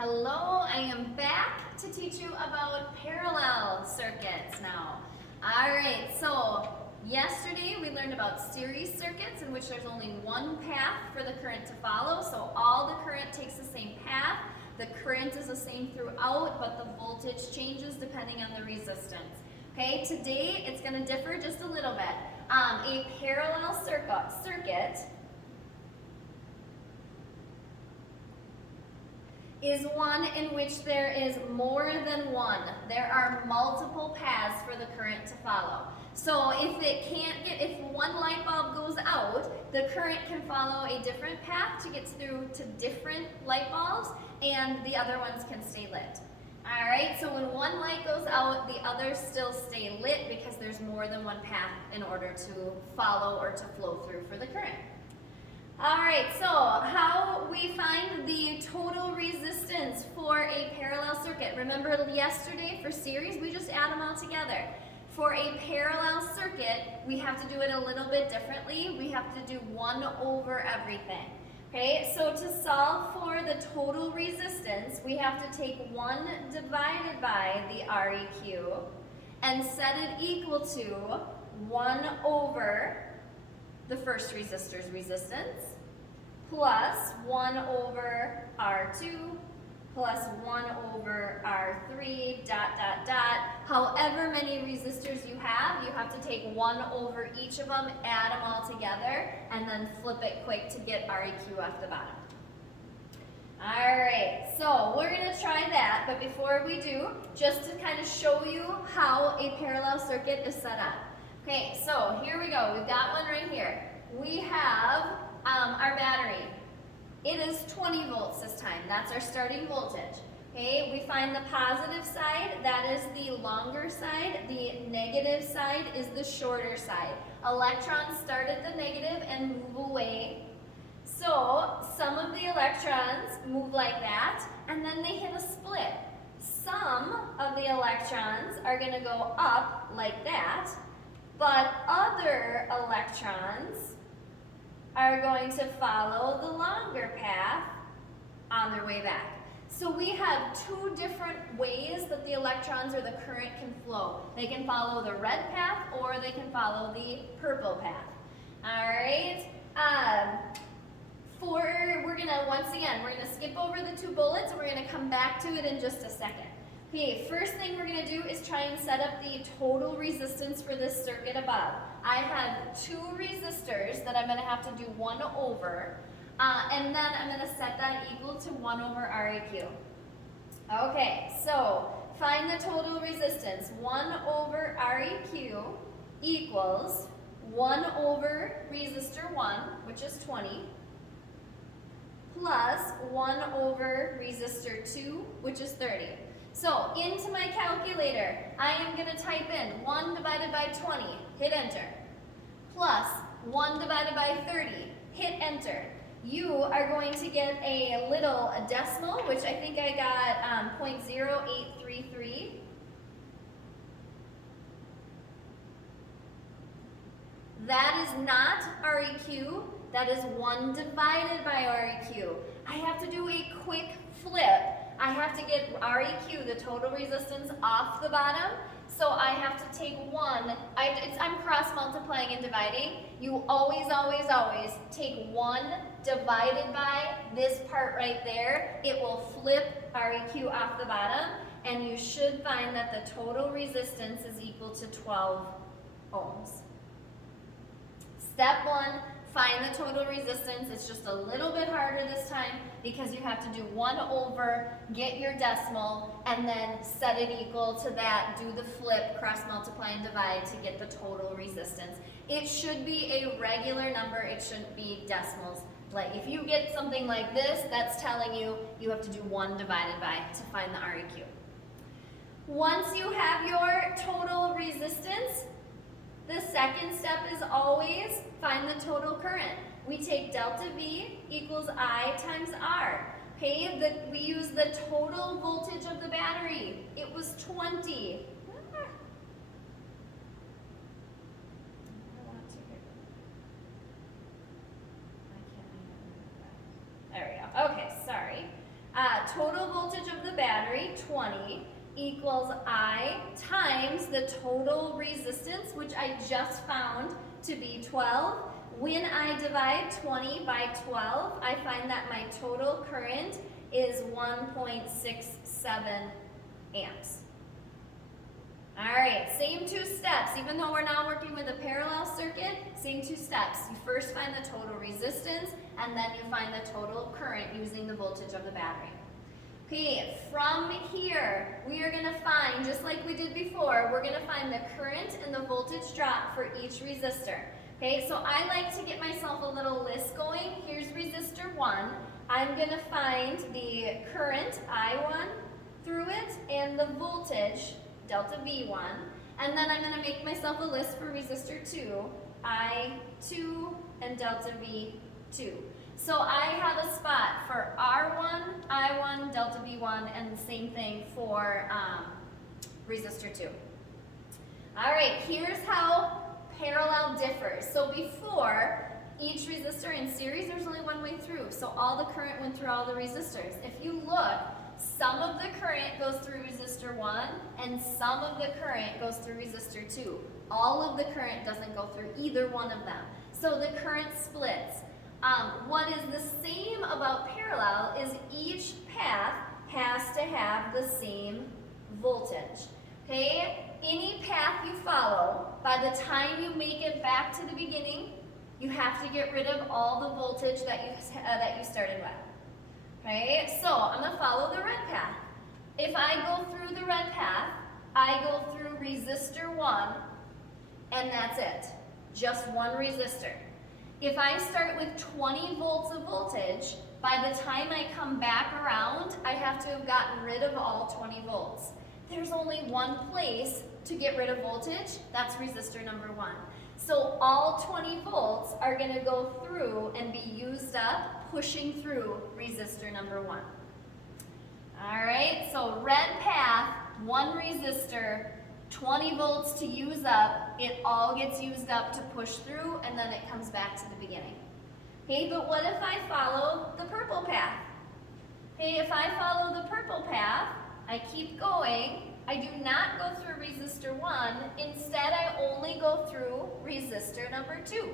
Hello, I am back to teach you about parallel circuits now. All right, so yesterday we learned about series circuits in which there's only one path for the current to follow, so all the current takes the same path. The current is the same throughout, but the voltage changes depending on the resistance. Okay, today it's going to differ just a little bit. A parallel circuit is one in which there is more than one. There are multiple paths for the current to follow. So if one light bulb goes out, the current can follow a different path to get through to different light bulbs, and the other ones can stay lit. All right, so when one light goes out, the others still stay lit because there's more than one path in order to follow or to flow through for the current. All right, so how we find the total resistance for a parallel circuit. Remember yesterday for series, we just add them all together. For a parallel circuit, we have to do it a little bit differently. We have to do 1 over everything. Okay, so to solve for the total resistance, we have to take 1 divided by the Req and set it equal to 1 over the first resistor's resistance, plus 1 over R2, plus 1 over R3, However many resistors you have to take 1 over each of them, add them all together, and then flip it quick to get Req off the bottom. All right, so we're going to try that, but before we do, just to kind of show you how a parallel circuit is set up. Okay, so here we go. We've got one right here. We have our battery. It is 20 volts this time. That's our starting voltage. Okay, we find the positive side. That is the longer side. The negative side is the shorter side. Electrons start at the negative and move away. So some of the electrons move like that, and then they hit a split. Some of the electrons are going to go up like that, but other electrons are going to follow the longer path on their way back. So we have 2 different ways that the electrons or the current can flow. They can follow the red path or they can follow the purple path. All right. We're gonna skip over the 2 bullets and we're gonna come back to it in just a second. Okay, first thing we're going to do is try and set up the total resistance for this circuit above. I have 2 resistors that I'm going to have to do 1 over, and then I'm going to set that equal to 1 over Req. Okay, so find the total resistance. 1 over Req equals 1 over resistor 1, which is 20, plus 1 over resistor 2, which is 30. So into my calculator, I am going to type in 1 divided by 20, hit enter, plus 1 divided by 30, hit enter. You are going to get a little decimal, which I think I got 0.0833. That is not Req, that is 1 divided by Req. I have to do a quick flip. I have to get Req, the total resistance, off the bottom. So I have to take 1. I'm cross-multiplying and dividing. You always take 1 divided by this part right there. It will flip Req off the bottom, and you should find that the total resistance is equal to 12 ohms. Step 1. Find the total resistance. It's just a little bit harder this time because you have to do 1 over, get your decimal, and then set it equal to that, do the flip, cross multiply and divide to get the total resistance. It should be a regular number. It shouldn't be decimals. Like if you get something like this, that's telling you you have to do 1 divided by to find the Req. Once you have your total resistance, the second step is always find the total current. We take delta V equals I times R. Okay, we use the total voltage of the battery. It was 20. There we go. Okay, sorry. total voltage of the battery, 20, equals I times the total resistance, which I just found to be 12. When I divide 20 by 12, I find that my total current is 1.67 amps. All right, same two steps. Even though we're now working with a parallel circuit, same two steps. You first find the total resistance, and then you find the total current using the voltage of the battery. Okay, from here, we are going to find, just like we did before, we're going to find the current and the voltage drop for each resistor. Okay, so I like to get myself a little list going. Here's resistor 1. I'm going to find the current, I1, through it, and the voltage, delta V1, and then I'm going to make myself a list for resistor 2, I2, and delta V2. So I have a spot for R1, I1, delta V1, and the same thing for resistor 2. All right, here's how parallel differs. So before, each resistor in series, there's only one way through. So all the current went through all the resistors. If you look, some of the current goes through resistor 1, and some of the current goes through resistor 2. All of the current doesn't go through either one of them. So the current splits. What is the same about parallel is each path has to have the same voltage. Okay? Any path you follow, by the time you make it back to the beginning, you have to get rid of all the voltage that you started with. Okay, so I'm going to follow the red path. If I go through the red path, I go through resistor 1, and that's it. Just one resistor. If I start with 20 volts of voltage, by the time I come back around, I have to have gotten rid of all 20 volts. There's only one place to get rid of voltage, that's resistor number 1. So all 20 volts are going to go through and be used up, pushing through resistor number 1. All right, so red path, one resistor, 20 volts to use up, it all gets used up to push through, and then it comes back to the beginning. Okay, but what if I follow the purple path? Okay, if I follow the purple path, I keep going, I do not go through resistor 1, instead I only go through resistor number 2.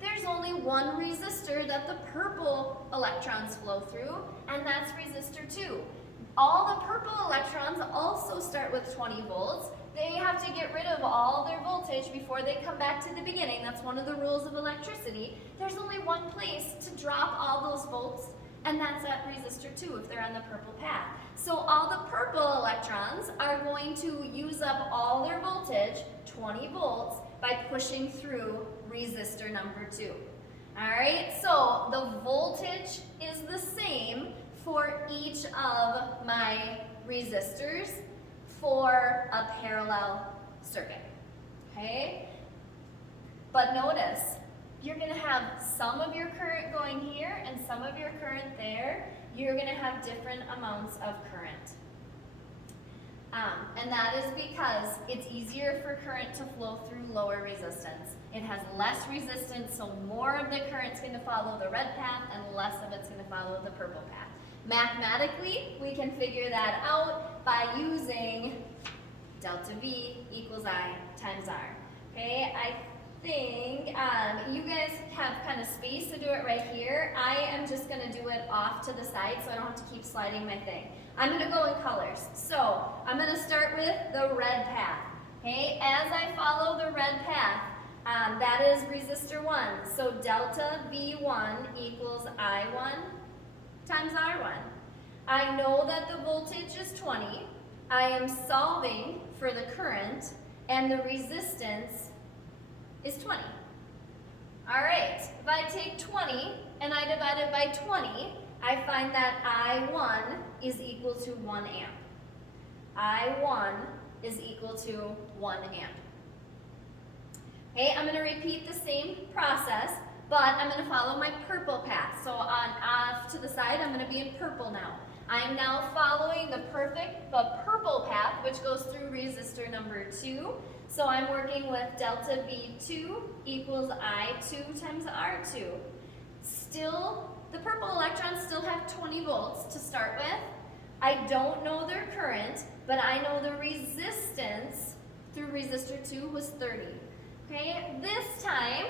There's only one resistor that the purple electrons flow through, and that's resistor 2. All the purple electrons also start with 20 volts. They have to get rid of all their voltage before they come back to the beginning. That's one of the rules of electricity. There's only one place to drop all those volts, and that's at resistor 2 if they're on the purple path. So all the purple electrons are going to use up all their voltage, 20 volts, by pushing through resistor number 2. All right, so the voltage is the same for each of my resistors for a parallel circuit, okay? But notice, you're going to have some of your current going here and some of your current there. You're going to have different amounts of current. And that is because it's easier for current to flow through lower resistance. It has less resistance, so more of the current's going to follow the red path and less of it's going to follow the purple path. Mathematically, we can figure that out by using delta V equals I times R. Okay, I think you guys have kind of space to do it right here. I am just going to do it off to the side so I don't have to keep sliding my thing. I'm going to go in colors. So I'm going to start with the red path. Okay, as I follow the red path, that is resistor 1. So delta V1 equals I1 times R1. I know that the voltage is 20. I am solving for the current, and the resistance is 20. All right, if I take 20 and I divide it by 20, I find that I1 is equal to 1 amp. I1 is equal to 1 amp. Okay, I'm going to repeat the same process, but I'm going to follow my purple path. So off to the side, I'm going to be in purple now. I'm now following the purple path, which goes through resistor number 2. So I'm working with delta V2 equals I2 times R2. Still, the purple electrons have 20 volts to start with. I don't know their current, but I know the resistance through resistor 2 was 30. Okay, this time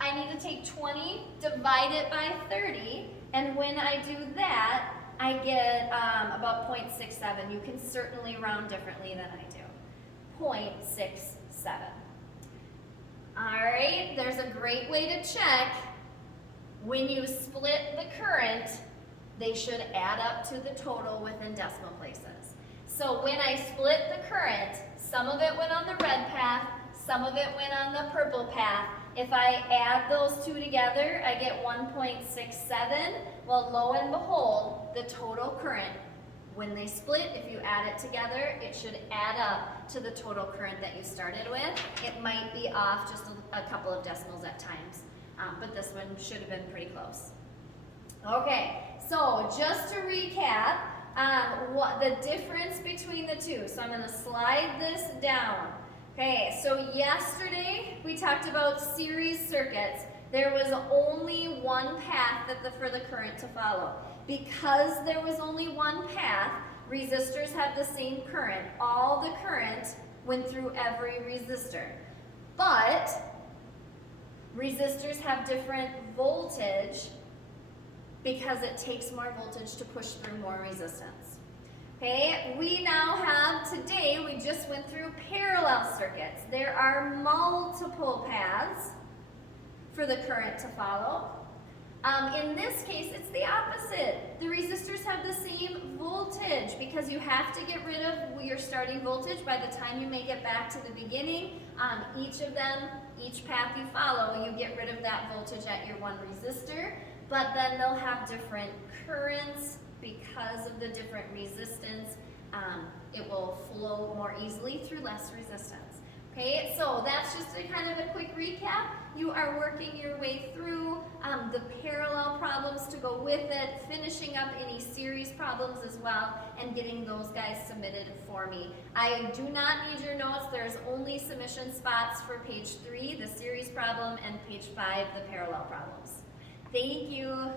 I need to take 20, divide it by 30, and when I do that, I get about 0.67. You can certainly round differently than I do. 0.67. All right, there's a great way to check. When you split the current, they should add up to the total within decimal places. So when I split the current, some of it went on the red path, some of it went on the purple path. If I add those two together, I get 1.67. Well, lo and behold, the total current, when they split, if you add it together, it should add up to the total current that you started with. It might be off just a couple of decimals at times, but this one should have been pretty close. Okay, so just to recap, what the difference between the two. So I'm going to slide this down. Okay, so yesterday we talked about series circuits. There was only one path for the current to follow. Because there was only one path, resistors have the same current. All the current went through every resistor. But resistors have different voltage because it takes more voltage to push through more resistance. Okay, we now have, today we just went through parallel circuits. There are multiple paths for the current to follow. In this case, it's the opposite. The resistors have the same voltage because you have to get rid of your starting voltage by the time you make it back to the beginning. Each of them, each path you follow, you get rid of that voltage at your one resistor, but then they'll have different currents because of the different resistance. It will flow more easily through less resistance. Okay, so that's just a kind of a quick recap. You are working your way through the parallel problems to go with it, finishing up any series problems as well, and getting those guys submitted for me. I do not need your notes. There's only submission spots for page 3, the series problem, and page 5, the parallel problems. Thank you.